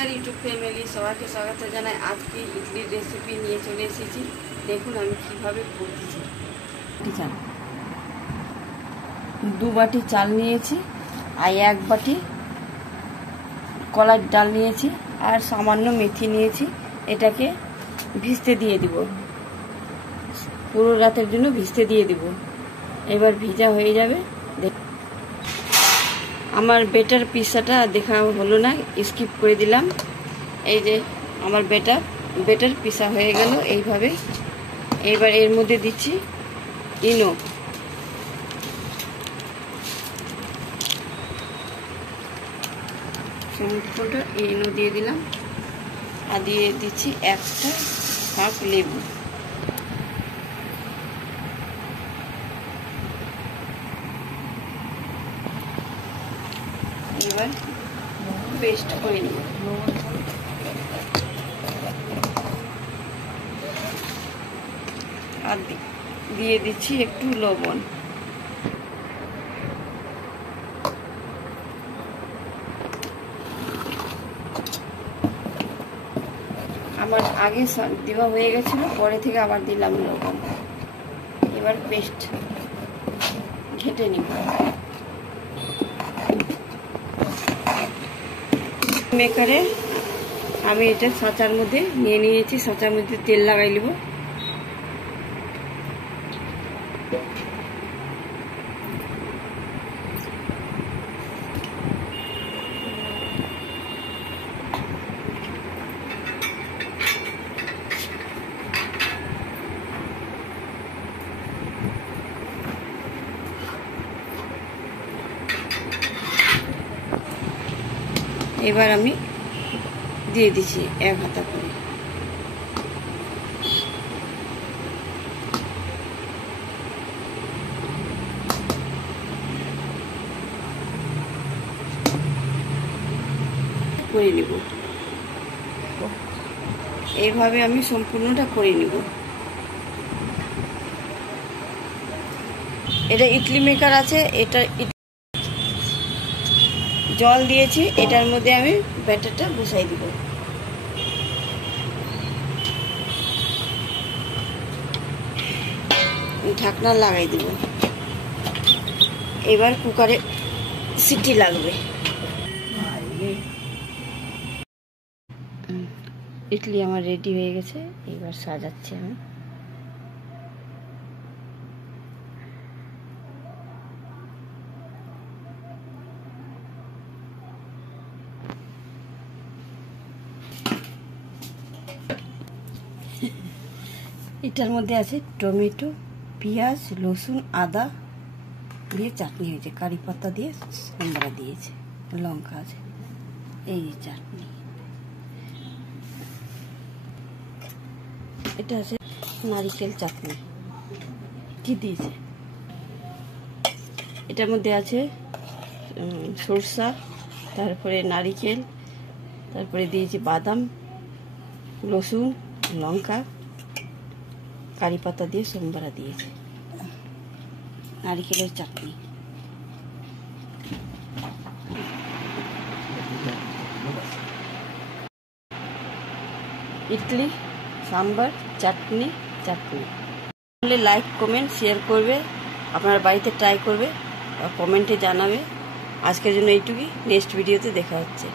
নমস্কার YouTube family, সবাইকে স্বাগত জানাই। আজকে ইডলির রেসিপি নিয়ে চলে এসেছি। দেখুন আমি কিভাবে করতেছি। চাল 2 বাটি চাল নিয়েছি, আর 1 বাটি কলার ডাল নিয়েছি, আর সামান্য মেথি নিয়েছি। এটাকে ভিজতে দিয়ে দিব, পুরো রাতের জন্য ভিজতে দিয়ে দিব। এবার ভিজা হয়ে যাবে। আমার বেটার পিসাটা দেখা হলো না, স্কিপ করে দিলাম। এই যে আমার বেটার পিসা হয়ে গেল এইভাবে। এবার এর মধ্যে দিচ্ছি ইনো, সম্পূর্ণটা ইনো দিয়ে দিলাম, আর দিয়ে দিচ্ছি 1টা হাফ লেবু। এবার পেস্ট করে নেব। আর দিয়ে দিচ্ছি একটু লবণ। আমার আগে দেওয়া হয়ে গেছিল, পরে থেকে আবার দিলাম লবণ। এবার পেস্ট ঘেটে নিব। মেকারে আমি এটা সাঁচার মধ্যে নিয়ে নিয়েছি, সাঁচার মধ্যে তেল লাগাই নেব। এবার আমি দিয়ে দিচ্ছি 1 হাতা করে। করে নিব, এইভাবে আমি সম্পূর্ণটা করে নিব। এটা ইডলি মেকার আছে, এটা জল দিয়েছি, এটার মধ্যে আমি ব্যাটারটা বসাই দিব। ঢাকনা লাগাই দিব। এবার কুকারে সিটি লাগবে। ইডলি আমার রেডি হয়ে গেছে, এবার সাজাচ্ছি আমি। এটার মধ্যে আছে টমেটো, পেঁয়াজ, রসুন, আদা দিয়ে চাটনি হয়েছে, কারি পাতা দিয়ে সম্বরা দিয়েছে, লঙ্কা আছে। এই চাটনি, এটা আছে নারিকেল চাটনি। কি দিয়েছে এটার মধ্যে আছে সরষা, তারপরে নারিকেল, তারপরে দিয়েছি বাদাম, রসুন, লঙ্কা, কারি পাতা দিয়ে সম্বরা দিয়েছে, নারিকেলের চাটনি। ইডলি, সাম্বার, চাটনি। লাইক, কমেন্ট, শেয়ার করবে, আপনার বাড়িতে ট্রাই করবে, কমেন্টে জানাবে। আজকের জন্য এইটুকুই, নেক্সট ভিডিওতে দেখা হচ্ছে।